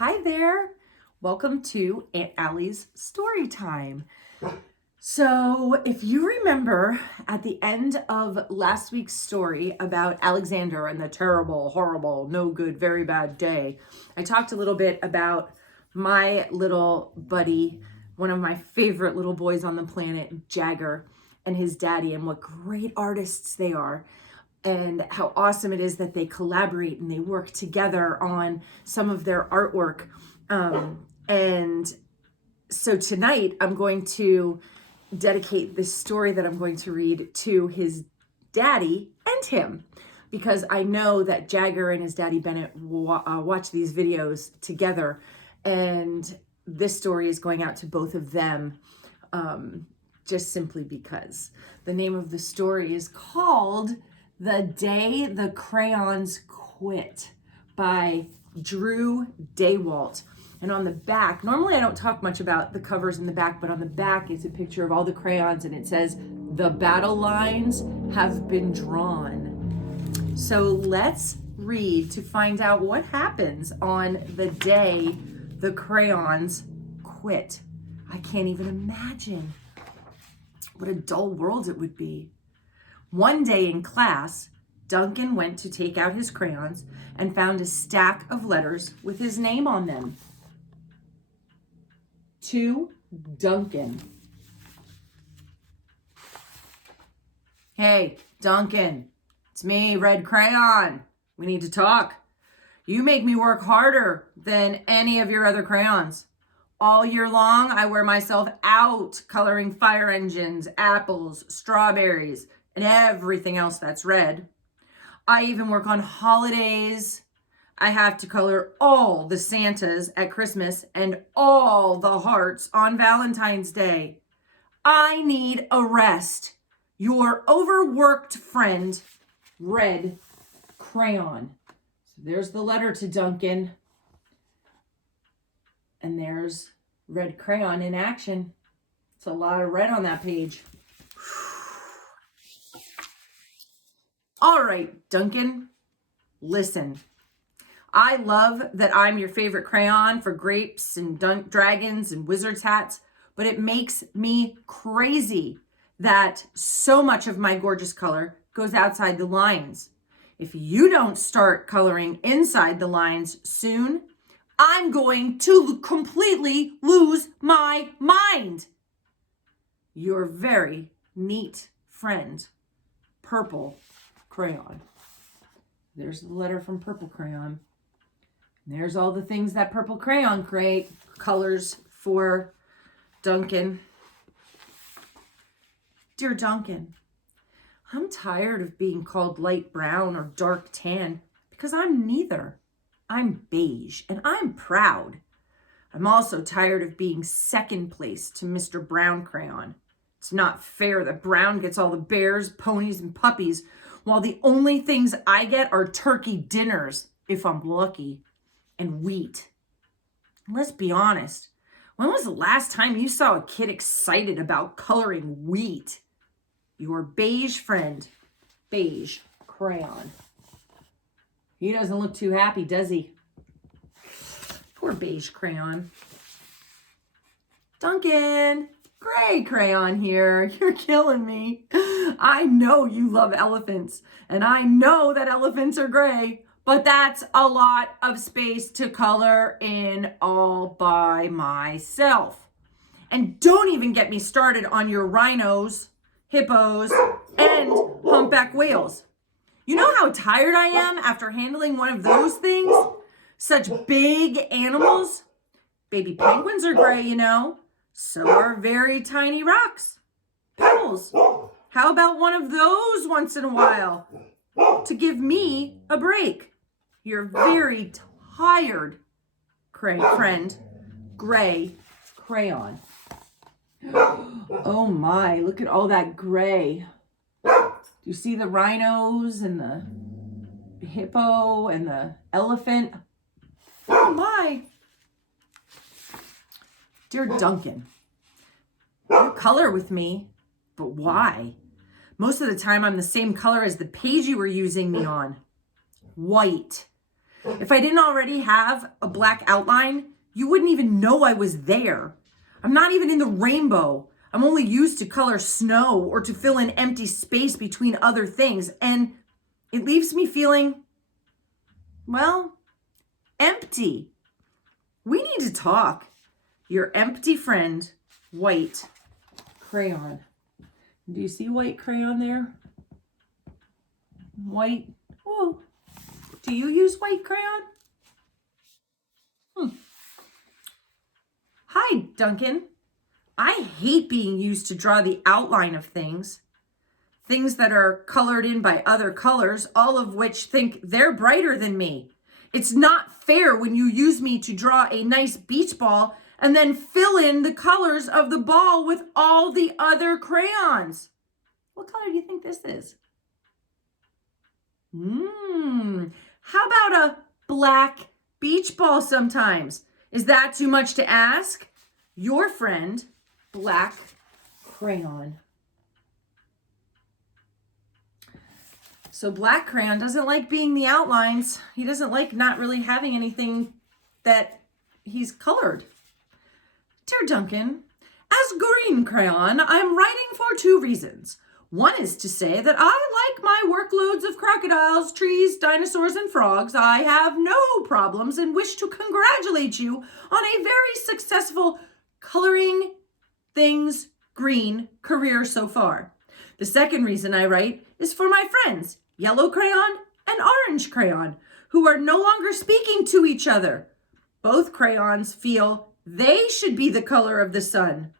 Hi there. Welcome to Aunt Allie's Story Time. So if you remember at the end of last week's story about Alexander and the terrible, horrible, no good, very bad day, I talked a little bit about my little buddy, one of my favorite little boys on the planet, Jagger, and his daddy, and what great artists they are. And how awesome it is that they collaborate and they work together on some of their artwork. And so tonight I'm going to dedicate this story that I'm going to read to his daddy and him, because I know that Jagger and his daddy Bennett watch these videos together, and this story is going out to both of them, just simply because. The name of the story is called The Day the Crayons Quit by Drew Daywalt. And on the back, normally I don't talk much about the covers in the back, but on the back is a picture of all the crayons, and it says, "The battle lines have been drawn." So let's read to find out what happens on the day the crayons quit. I can't even imagine what a dull world it would be. One day in class, Duncan went to take out his crayons and found a stack of letters with his name on them. To Duncan. "Hey, Duncan, it's me, Red Crayon. We need to talk. You make me work harder than any of your other crayons. All year long, I wear myself out coloring fire engines, apples, strawberries, and everything else that's red. I even work on holidays. I have to color all the Santas at Christmas and all the hearts on Valentine's Day. I need a rest. Your overworked friend, Red Crayon." So there's the letter to Duncan. And there's Red Crayon in action. It's a lot of red on that page. "All right, Duncan, listen. I love that I'm your favorite crayon for grapes and dragons and wizards hats, but it makes me crazy that so much of my gorgeous color goes outside the lines. If you don't start coloring inside the lines soon, I'm going to completely lose my mind. Your very neat friend, Purple Crayon." There's the letter from Purple Crayon. And there's all the things that Purple Crayon colors for Duncan. "Dear Duncan, I'm tired of being called light brown or dark tan because I'm neither. I'm beige and I'm proud. I'm also tired of being second place to Mr. Brown Crayon. It's not fair that Brown gets all the bears, ponies, and puppies, while the only things I get are turkey dinners, if I'm lucky, and wheat. Let's be honest. When was the last time you saw a kid excited about coloring wheat? Your beige friend, Beige Crayon." He doesn't look too happy, does he? Poor Beige Crayon. "Duncan, Gray Crayon here. You're killing me. I know you love elephants, and I know that elephants are gray, but that's a lot of space to color in all by myself. And don't even get me started on your rhinos, hippos, and humpback whales. You know how tired I am after handling one of those things? Such big animals. Baby penguins are gray, you know. So are very tiny rocks. Pebbles. How about one of those once in a while to give me a break? Your very tired friend, Gray Crayon." Oh my, look at all that gray. Do you see the rhinos and the hippo and the elephant? Oh my. "Dear Duncan, you color with me, but why? Most of the time I'm the same color as the page you were using me on. White. If I didn't already have a black outline, you wouldn't even know I was there. I'm not even in the rainbow. I'm only used to color snow or to fill in empty space between other things. And it leaves me feeling, well, empty. We need to talk. Your empty friend, White Crayon. Do you see White Crayon there? White. Oh, do you use white crayon? Hi, Duncan. I hate being used to draw the outline of things. Things that are colored in by other colors, all of which think they're brighter than me. It's not fair when you use me to draw a nice beach ball and then fill in the colors of the ball with all the other crayons. What color do you think this is? How about a black beach ball sometimes? Is that too much to ask? Your friend, Black Crayon. So Black Crayon doesn't like being the outlines. He doesn't like not really having anything that he's colored. Dear Duncan, as Green Crayon, I'm writing for two reasons. One is to say that I like my workloads of crocodiles, trees, dinosaurs, and frogs. I have no problems and wish to congratulate you on a very successful coloring things green career so far. The second reason I write is for my friends, Yellow Crayon and Orange Crayon, who are no longer speaking to each other. Both crayons feel they should be the color of the sun.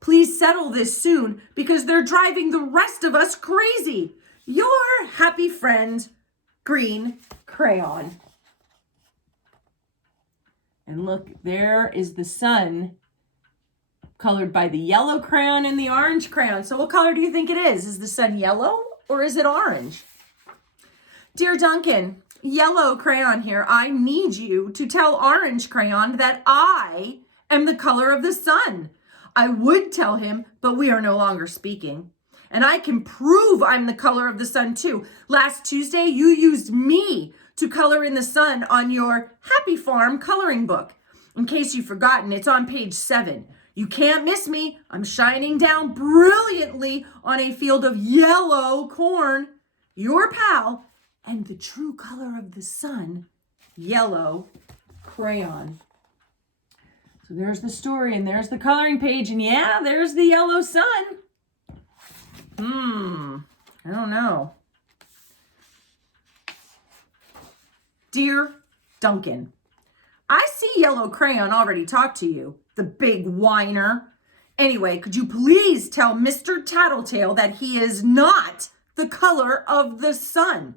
Please settle this soon because they're driving the rest of us crazy. Your happy friend, Green Crayon. And look, there is the sun colored by the yellow crayon and the orange crayon. So what color do you think it is? Is the sun yellow or is it orange? Dear Duncan, Yellow Crayon here. I need you to tell Orange Crayon that I am the color of the sun. I would tell him, but we are no longer speaking. And I can prove I'm the color of the sun too. Last Tuesday, you used me to color in the sun on your Happy Farm coloring book. In case you've forgotten, it's on page 7. You can't miss me. I'm shining down brilliantly on a field of yellow corn. Your pal and the true color of the sun, Yellow Crayon. So there's the story and there's the coloring page. And yeah, there's the yellow sun. I don't know. Dear Duncan, I see Yellow Crayon already talked to you, the big whiner. Anyway, could you please tell Mr. Tattletale that he is not the color of the sun?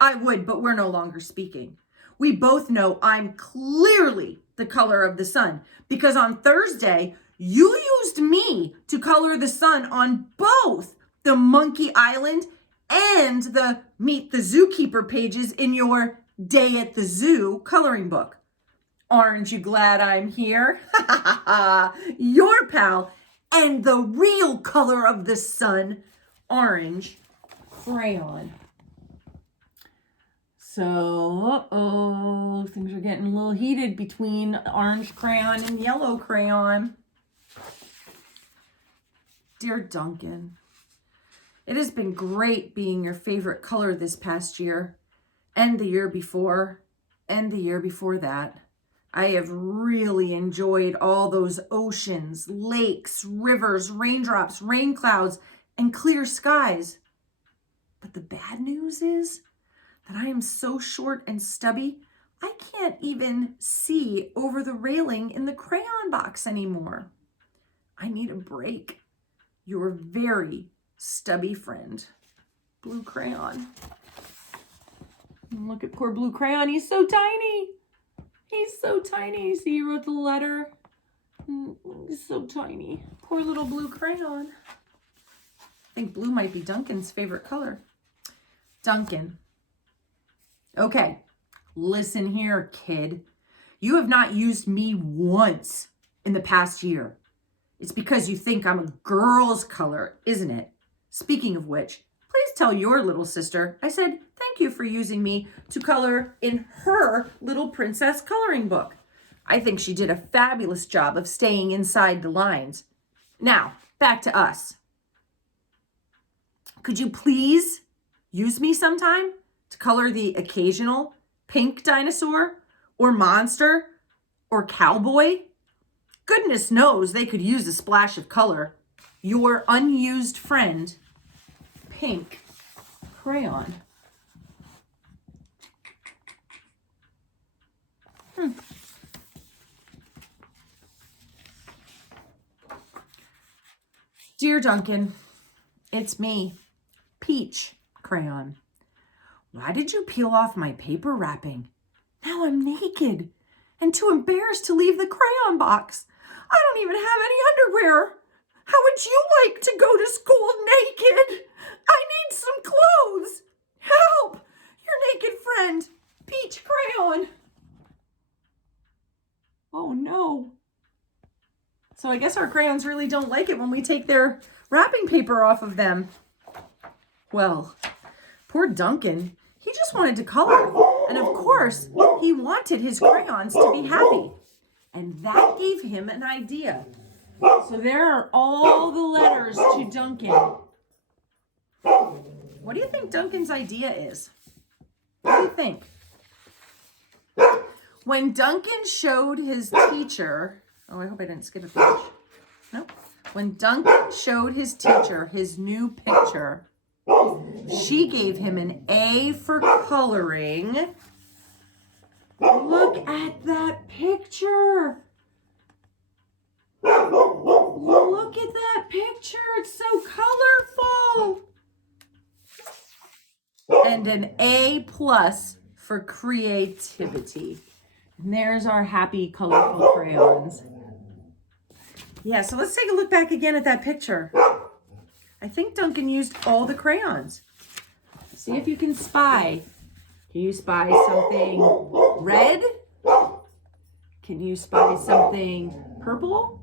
I would, but we're no longer speaking. We both know I'm clearly the color of the sun because on Thursday, you used me to color the sun on both the Monkey Island and the Meet the Zookeeper pages in your Day at the Zoo coloring book. Aren't you glad I'm here? Your pal and the real color of the sun, Orange Crayon. So, things are getting a little heated between Orange Crayon and Yellow Crayon. Dear Duncan, it has been great being your favorite color this past year, and the year before, and the year before that. I have really enjoyed all those oceans, lakes, rivers, raindrops, rain clouds, and clear skies. But the bad news is that I am so short and stubby, I can't even see over the railing in the crayon box anymore. I need a break. Your very stubby friend, Blue Crayon. Look at poor Blue Crayon. He's so tiny. He's so tiny. See, he wrote the letter. He's so tiny. Poor little Blue Crayon. I think blue might be Duncan's favorite color. Duncan. Okay, listen here, kid. You have not used me once in the past year. It's because you think I'm a girl's color, isn't it? Speaking of which, Please tell your little sister I said thank you for using me to color in her little princess coloring book. I think she did a fabulous job of staying inside the lines. Now, back to us. Could you please use me sometime to color the occasional pink dinosaur or monster or cowboy? Goodness knows they could use a splash of color. Your unused friend, Pink Crayon. Dear Duncan, it's me, Peach Crayon. Why did you peel off my paper wrapping? Now I'm naked and too embarrassed to leave the crayon box. I don't even have any underwear. How would you like to go to school naked? I need some clothes. Help! Your naked friend, Peach Crayon. Oh no. So I guess our crayons really don't like it when we take their wrapping paper off of them. Well, poor Duncan, he just wanted to color. And of course, he wanted his crayons to be happy. And that gave him an idea. So there are all the letters to Duncan. What do you think Duncan's idea is? What do you think? When Duncan showed his teacher, oh, I hope I didn't skip a page. Nope. When Duncan showed his teacher his new picture, she gave him an A for coloring. Look at that picture. Look at that picture. It's so colorful. And an A+ for creativity. And there's our happy, colorful crayons. Yeah, so let's take a look back again at that picture. I think Duncan used all the crayons. See if you can spy. Can you spy something red? Can you spy something purple?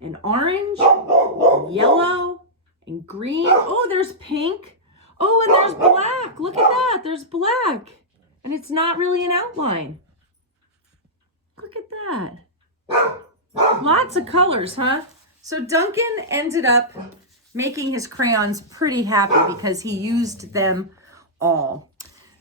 And orange? And yellow? And green? Oh, there's pink. Oh, and there's black. Look at that. There's black. And it's not really an outline. Look at that. Lots of colors, huh? So Duncan ended up making his crayons pretty happy because he used them all.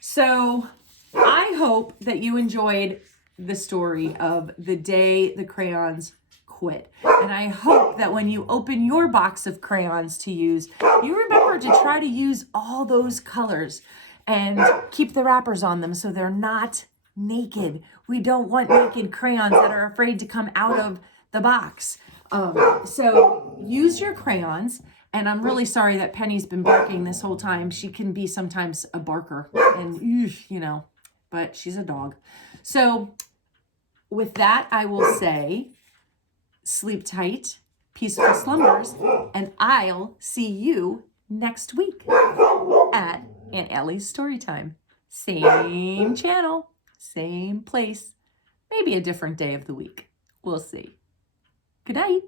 So I hope that you enjoyed the story of the day the crayons quit. And I hope that when you open your box of crayons to use, you remember to try to use all those colors and keep the wrappers on them so they're not naked. We don't want naked crayons that are afraid to come out of the box. So use your crayons. And I'm really sorry that Penny's been barking this whole time. She can be sometimes a barker and, you know, but she's a dog. So with that, I will say, sleep tight, peaceful slumbers, and I'll see you next week at Aunt Ellie's Storytime. Same channel, same place, maybe a different day of the week. We'll see. Good night.